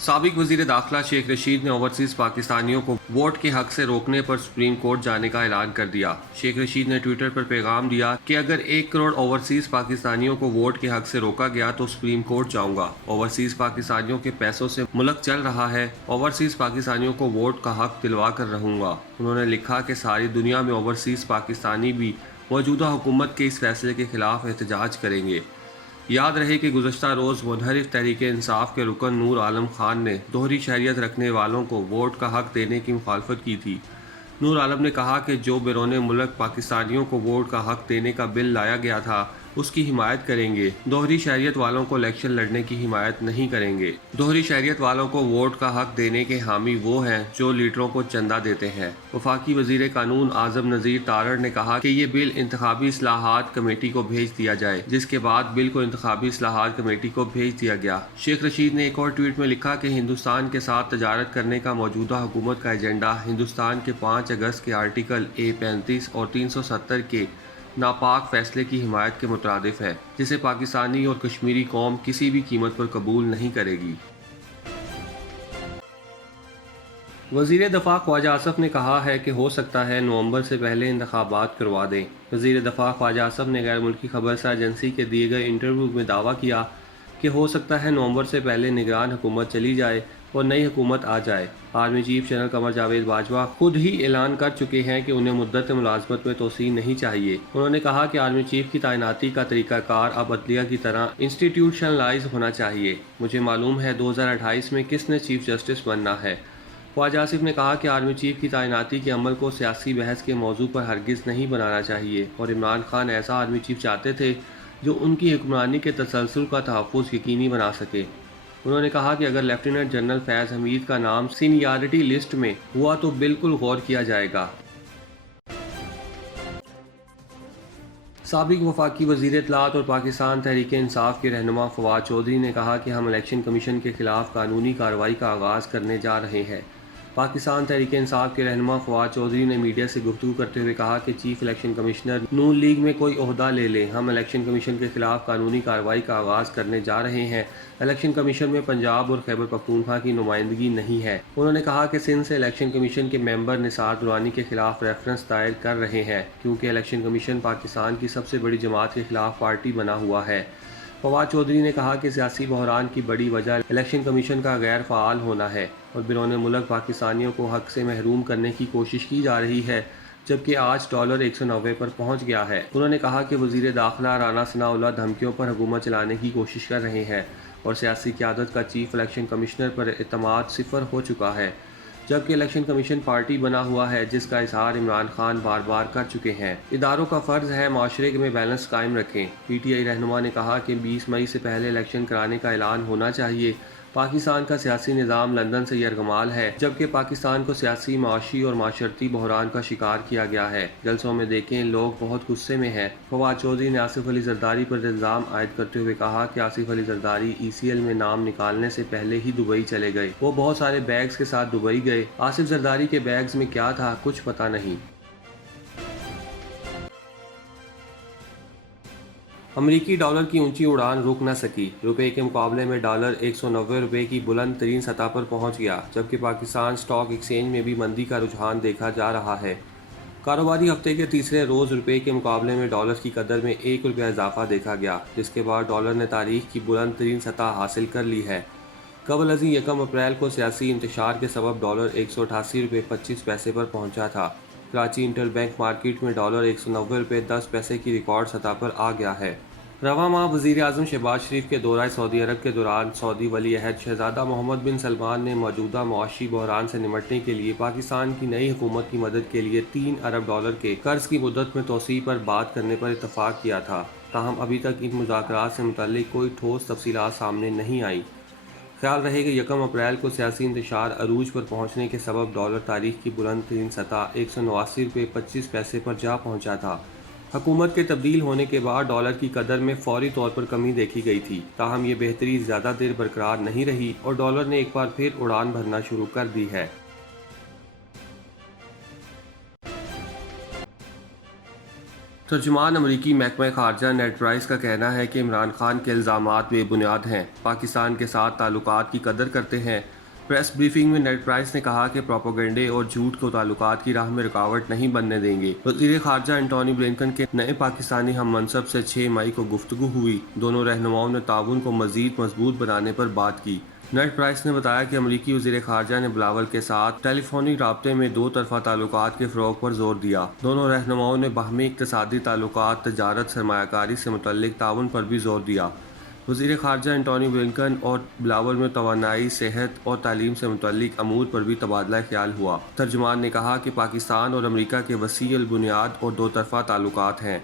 साबिक वजीर दाखिला शेख रशीद ने ओवरसीज़ पाकिस्तानियों को वोट के हक से रोकने पर सुप्रीम कोर्ट जाने का ऐलान कर दिया। शेख रशीद ने ट्विटर पर पैगाम दिया कि अगर 1 करोड़ ओवरसीज़ पाकिस्तानियों को वोट के हक से रोका गया तो सुप्रीम कोर्ट जाऊंगा। ओवरसीज़ पाकिस्तानियों के पैसों से मुल्क चल रहा है। ओवरसीज़ पाकिस्तानियों को वोट का हक दिलवा कर रहूंगा। उन्होंने लिखा कि सारी दुनिया में ओवरसीज़ पाकिस्तानी भी मौजूदा हुकूमत के इस फैसले के खिलाफ एहतजाज करेंगे। याद रहे कि गुज़श्ता रोज़ मुनहरिफ तहरीक इंसाफ के रुकन नूर आलम खान ने दोहरी शहरियत रखने वालों को वोट का हक देने की मुखालफत की थी। नूर आलम ने कहा कि जो बैरून मुल्क पाकिस्तानियों को वोट का हक देने का बिल लाया गया था उसकी हिमायत करेंगे। दोहरी शहरियत वालों को इलेक्शन लड़ने की हिमायत नहीं करेंगे। दोहरी शहरियत वालों को वोट का हक देने के हामी वो हैं जो लीडरों को चंदा देते हैं। वफाकी वजीर कानून आजम नज़ीर तारड़ ने कहा कि ये बिल इंतखाबी इस्लाहात कमेटी को भेज दिया जाए, जिसके बाद बिल को इंतखाबी इस्लाहात कमेटी को भेज दिया गया। शेख रशीद ने एक और ट्वीट में लिखा कि हिंदुस्तान के साथ तजारत करने का मौजूदा हुकूमत का एजेंडा हिंदुस्तान के 5 अगस्त के आर्टिकल A35 और 370 के नापाक फैसले की हिमायत के मुताबिक है, जिसे पाकिस्तानी और कश्मीरी कौम किसी भी कीमत पर कबूल नहीं करेगी। वज़ीर दफ़ा ख्वाजा आसफ ने कहा है कि हो सकता है नवंबर से पहले इंतखाबात करवा दें। वज़ीर दफ़ा ख्वाजा आसफ ने गैर मुल्की खबरसार एजेंसी के दिए गए इंटरव्यू में दावा किया कि हो सकता है नवंबर से पहले निगरान हुकूमत चली जाए और नई हुकूमत आ जाए। Army chief general Qamar Javed Bajwa खुद ही ऐलान कर चुके हैं कि उन्हें मुद्दत मुलाजमत में तोसी नहीं चाहिए। उन्होंने कहा कि आर्मी चीफ की तैनाती का तरीकाकार अब अदलिया की तरह इंस्टीट्यूशनलाइज होना चाहिए। मुझे मालूम है 2028 में किसने चीफ जस्टिस बनना है। ख्वाजा आसिफ ने कहा कि आर्मी चीफ की तैनाती के अमल को सियासी बहस के मौजू पर हरगिज़ नहीं बनाना चाहिए और इमरान खान ऐसा आर्मी चीफ चाहते थे जो उनकी हुक्मरानी के तसलसल का तहफ़्फ़ुज़ यकीनी बना सके। उन्होंने कहा कि अगर लेफ्टिनेंट जनरल फैज़ हमीद का नाम सीनियरिटी लिस्ट में हुआ तो बिल्कुल गौर किया जाएगा। साबिक वफाकी वज़ीर इत्तलात और पाकिस्तान तहरीक इंसाफ के रहनुमा फवाद चौधरी ने कहा कि हम इलेक्शन कमीशन के खिलाफ कानूनी कार्रवाई का आगाज़ करने जा रहे हैं। पाकिस्तान तहरीक इंसाफ के रहनुमा फवाद चौधरी ने मीडिया से गुफ्तगू करते हुए कहा कि चीफ इलेक्शन कमिश्नर नून लीग में कोई ओहदा ले लें, हम इलेक्शन कमीशन के खिलाफ कानूनी कार्रवाई का आगाज़ करने जा रहे हैं। इलेक्शन कमीशन में पंजाब और खैबर पख्तूनख्वा की नुमाइंदगी नहीं है। उन्होंने कहा कि सिंध से इलेक्शन कमीशन के मेंबर निसार दुरानी के खिलाफ रेफरेंस दायर कर रहे हैं, क्योंकि इलेक्शन कमीशन पाकिस्तान की सबसे बड़ी जमात के खिलाफ पार्टी बना हुआ है। फवाद चौधरी ने कहा कि सियासी बहरान की बड़ी वजह इलेक्शन कमीशन का गैर फ़ाल होना है और बैरून मुल्क पाकिस्तानियों को हक से महरूम करने की कोशिश की जा रही है, जबकि आज डॉलर 190 पर पहुंच गया है। उन्होंने कहा कि वज़ीर दाखिला राना सनाउल्लाह धमकियों पर हुकूमत चलाने की कोशिश कर रहे हैं और सियासी क़यादत का चीफ इलेक्शन कमिश्नर पर एतमाद सिफर हो चुका है, जबकि इलेक्शन कमीशन पार्टी बना हुआ है जिसका इजहार इमरान खान बार बार कर चुके हैं। इदारों का फ़र्ज़ है माशरे में बैलेंस कायम रखें। PTI रहनुमा ने कहा कि 20 मई से पहले इलेक्शन कराने का ऐलान होना चाहिए। पाकिस्तान का सियासी निज़ाम लंदन से यरगमाल है, जबकि पाकिस्तान को सियासी, माशी और माशरती बहरान का शिकार किया गया है। जलसों में देखें लोग बहुत गुस्से में हैं। फवाद चौधरी ने आसिफ अली जरदारी पर इल्ज़ाम आयद करते हुए कहा कि आसिफ अली जरदारी ECL में नाम निकालने से पहले ही दुबई चले गए। वो बहुत सारे बैग्स के साथ दुबई गए। आसिफ जरदारी के बैग्स में क्या था कुछ पता नहीं। अमरीकी डॉलर की ऊंची उड़ान रुक न सकी। रुपए के मुकाबले में डॉलर 190 रुपये की बुलंद तरीन सतह पर पहुंच गया, जबकि पाकिस्तान स्टॉक एक्सचेंज में भी मंदी का रुझान देखा जा रहा है। कारोबारी हफ्ते के तीसरे रोज़ रुपए के मुकाबले में डॉलर की कदर में 1 रुपया इजाफा देखा गया, जिसके बाद डॉलर ने तारीख की बुलंद तरीन सतह हासिल कर ली है। कबल अज़ीं 1 अप्रैल को सियासी इंतशार के सबब डॉलर 188 रुपये 25 पैसे पर पहुंचा था। कराची इंटरबैंक मार्केट में डॉलर 190 रुपये 10 पैसे की रिकॉर्ड सतह पर आ गया है। रवां माह वज़ीर आज़म शहबाज शरीफ के दौरा सऊदी अरब के दौरान सऊदी वली अहद शहज़ादा मोहम्मद बिन सलमान ने मौजूदा मुआशी बहरान से निमटने के लिए पाकिस्तान की नई हुकूमत की मदद के लिए 3 अरब डॉलर के कर्ज की मुद्दत में तोसी पर बात करने पर इत्तफाक किया था। ताहम अभी तक इन मुज़ाकरात से मुतल्लिक कोई ठोस तफसीलात सामने नहीं आई। ख्याल रहे कि 1 अप्रैल को सियासी इंतशार अरूज पर पहुंचने के सबब डॉलर तारीख की बुलंद तरीन सतह 189 रुपये 25 पैसे पर जा पहुंचा था। हुकूमत के तब्दील होने के बाद डॉलर की कदर में फौरी तौर पर कमी देखी गई थी। ताहम ये बेहतरी ज़्यादा देर बरकरार नहीं रही और डॉलर ने एक बार फिर उड़ान भरना शुरू कर दी है। ترجمان امریکی محکمہ خارجہ نیڈ پرائس کا کہنا ہے کہ عمران خان کے الزامات بے بنیاد ہیں، پاکستان کے ساتھ تعلقات کی قدر کرتے ہیں۔ پریس بریفنگ میں نیڈ پرائس نے کہا کہ پروپیگنڈے اور جھوٹ کو تعلقات کی راہ میں رکاوٹ نہیں بننے دیں گے۔ وزیر خارجہ انٹونی بلنکن کے نئے پاکستانی ہم منصب سے 6 مئی کو گفتگو ہوئی۔ دونوں رہنماؤں نے تعاون کو مزید مضبوط بنانے پر بات کی۔ نیڈ پرائس نے بتایا کہ امریکی وزیر خارجہ نے بلاول کے ساتھ ٹیلی فونک رابطے میں 2 طرفہ تعلقات کے فروغ پر زور دیا۔ دونوں رہنماؤں نے باہمی اقتصادی تعلقات، تجارت، سرمایہ کاری سے متعلق تعاون پر بھی زور دیا۔ وزیر خارجہ انٹونی بلنکن اور بلاول میں توانائی، صحت اور تعلیم سے متعلق امور پر بھی تبادلہ خیال ہوا۔ ترجمان نے کہا کہ پاکستان اور امریکہ کے وسیع البنیاد اور 2 طرفہ تعلقات ہیں۔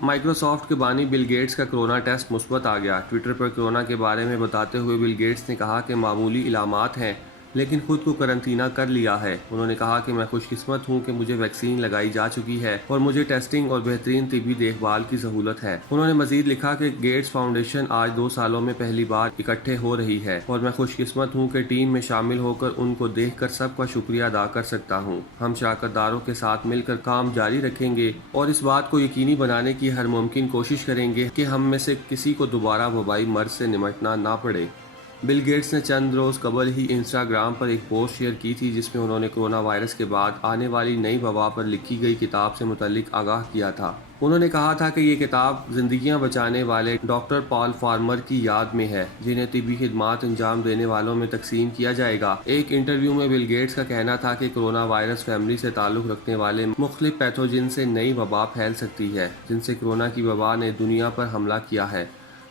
مائیکروسافٹ کے بانی بل گیٹس کا کرونا ٹیسٹ مثبت آ گیا۔ ٹویٹر پر کرونا کے بارے میں بتاتے ہوئے بل گیٹس نے کہا کہ معمولی علامات ہیں لیکن خود کو قرنطینہ کر لیا ہے۔ انہوں نے کہا کہ میں خوش قسمت ہوں کہ مجھے ویکسین لگائی جا چکی ہے اور مجھے ٹیسٹنگ اور بہترین طبی دیکھ بھال کی سہولت ہے۔ انہوں نے مزید لکھا کہ گیٹس فاؤنڈیشن آج 2 سالوں میں پہلی بار اکٹھے ہو رہی ہے اور میں خوش قسمت ہوں کہ ٹیم میں شامل ہو کر ان کو دیکھ کر سب کا شکریہ ادا کر سکتا ہوں۔ ہم شراکت داروں کے ساتھ مل کر کام جاری رکھیں گے اور اس بات کو یقینی بنانے کی ہر ممکن کوشش کریں گے کہ ہم میں سے کسی کو دوبارہ وبائی مرض سے نمٹنا نہ پڑے۔ بل گیٹس نے چند روز قبل ہی انسٹاگرام پر ایک پوسٹ شیئر کی تھی جس میں انہوں نے کرونا وائرس کے بعد آنے والی نئی وبا پر لکھی گئی کتاب سے متعلق آگاہ کیا تھا۔ انہوں نے کہا تھا کہ یہ کتاب زندگیاں بچانے والے ڈاکٹر پال فارمر کی یاد میں ہے جنہیں طبی خدمات انجام دینے والوں میں تقسیم کیا جائے گا۔ ایک انٹرویو میں بل گیٹس کا کہنا تھا کہ کرونا وائرس فیملی سے تعلق رکھنے والے مختلف پیتھوجن سے نئی وبا پھیل سکتی ہے جن سے کرونا کی وبا نے دنیا پر حملہ کیا ہے۔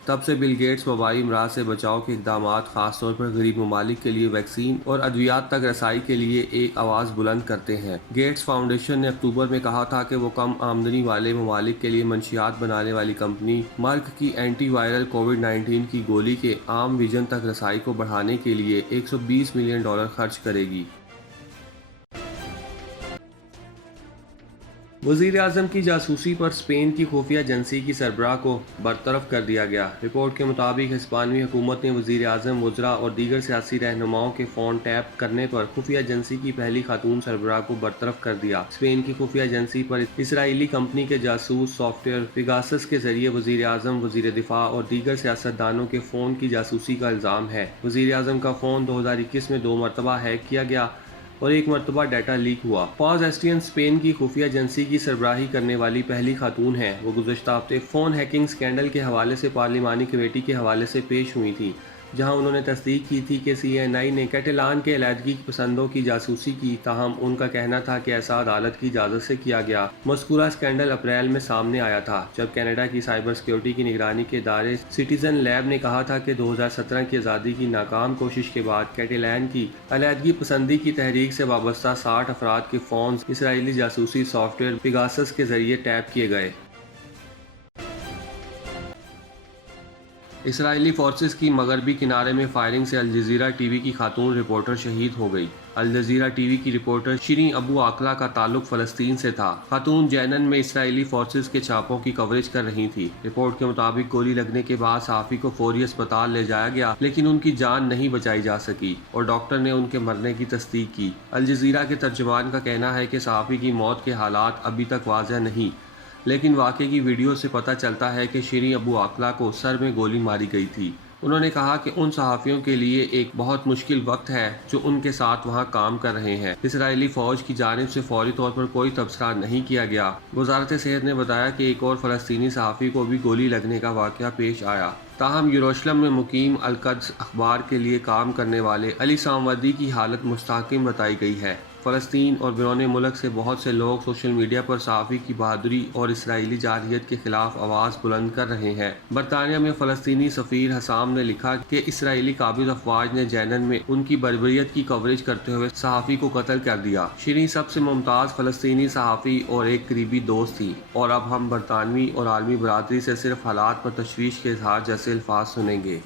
تب سے بل گیٹس وبائی امراض سے بچاؤ کے اقدامات، خاص طور پر غریب ممالک کے لیے ویکسین اور ادویات تک رسائی کے لیے ایک آواز بلند کرتے ہیں۔ گیٹس فاؤنڈیشن نے اکتوبر میں کہا تھا کہ وہ کم آمدنی والے ممالک کے لیے منشیات بنانے والی کمپنی مرک کی اینٹی وائرل کووڈ-19 کی گولی کے عام ویژن تک رسائی کو بڑھانے کے لیے $120 ملین خرچ کرے گی۔ وزیر اعظم کی جاسوسی پر اسپین کی خفیہ ایجنسی کی سربراہ کو برطرف کر دیا گیا۔ رپورٹ کے مطابق ہسپانوی حکومت نے وزیر اعظم، وزراء اور دیگر سیاسی رہنماؤں کے فون ٹیپ کرنے پر خفیہ ایجنسی کی پہلی خاتون سربراہ کو برطرف کر دیا۔ اسپین کی خفیہ ایجنسی پر اسرائیلی کمپنی کے جاسوس سافٹ ویئر پیگاسس کے ذریعے وزیر اعظم، وزیر دفاع اور دیگر سیاستدانوں کے فون کی جاسوسی کا الزام ہے۔ وزیر اعظم کا فون 2021 میں 2 مرتبہ ہیک کیا گیا اور 1 مرتبہ ڈیٹا لیک ہوا۔ پاز ایسٹین اسپین کی خفیہ ایجنسی کی سربراہی کرنے والی پہلی خاتون ہیں۔ وہ گزشتہ ہفتے فون ہیکنگ اسکینڈل کے حوالے سے پارلیمانی کمیٹی کے حوالے سے پیش ہوئی تھیں جہاں انہوں نے تصدیق کی تھی کہ CNI نے کیٹالان کے علیحدگی پسندوں کی جاسوسی کی، تاہم ان کا کہنا تھا کہ ایسا عدالت کی اجازت سے کیا گیا۔ مذکورہ اسکینڈل اپریل میں سامنے آیا تھا جب کینیڈا کی سائبر سیکیورٹی کی نگرانی کے ادارے سٹیزن لیب نے کہا تھا کہ 2017 کی آزادی کی ناکام کوشش کے بعد کیٹالان کی علیحدگی پسندی کی تحریک سے وابستہ 60 افراد کے فونز اسرائیلی جاسوسی سافٹ ویئر پیگاسس کے ذریعے ٹیپ کیے گئے۔ اسرائیلی فورسز کی مغربی کنارے میں فائرنگ سے الجزیرہ ٹی وی کی خاتون رپورٹر شہید ہو گئی۔ الجزیرہ ٹی وی کی رپورٹر شیرین ابو عاقلہ کا تعلق فلسطین سے تھا۔ خاتون جینن میں اسرائیلی فورسز کے چھاپوں کی کوریج کر رہی تھی۔ رپورٹ کے مطابق گولی لگنے کے بعد صحافی کو فوری اسپتال لے جایا گیا لیکن ان کی جان نہیں بچائی جا سکی اور ڈاکٹر نے ان کے مرنے کی تصدیق کی۔ الجزیرہ کے ترجمان کا کہنا ہے کہ صحافی کی موت کے حالات ابھی تک واضح نہیں، لیکن واقعے کی ویڈیو سے پتہ چلتا ہے کہ شیرین ابو عاقلہ کو سر میں گولی ماری گئی تھی۔ انہوں نے کہا کہ ان صحافیوں کے لیے ایک بہت مشکل وقت ہے جو ان کے ساتھ وہاں کام کر رہے ہیں۔ اسرائیلی فوج کی جانب سے فوری طور پر کوئی تبصرہ نہیں کیا گیا۔ وزارت صحت نے بتایا کہ ایک اور فلسطینی صحافی کو بھی گولی لگنے کا واقعہ پیش آیا۔ تاہم یروشلم میں مقیم القدس اخبار کے لیے کام کرنے والے علی سامودی کی حالت مستحکم بتائی گئی ہے۔ فلسطین اور بیرون ملک سے بہت سے لوگ سوشل میڈیا پر صحافی کی بہادری اور اسرائیلی جارحیت کے خلاف آواز بلند کر رہے ہیں۔ برطانیہ میں فلسطینی سفیر حسام نے لکھا کہ اسرائیلی قابض افواج نے جینن میں ان کی بربریت کی کوریج کرتے ہوئے صحافی کو قتل کر دیا۔ شیرین سب سے ممتاز فلسطینی صحافی اور ایک قریبی دوست تھی اور اب ہم برطانوی اور عالمی برادری سے صرف حالات پر تشویش کے اظہار جیسے الفاظ سنیں گے۔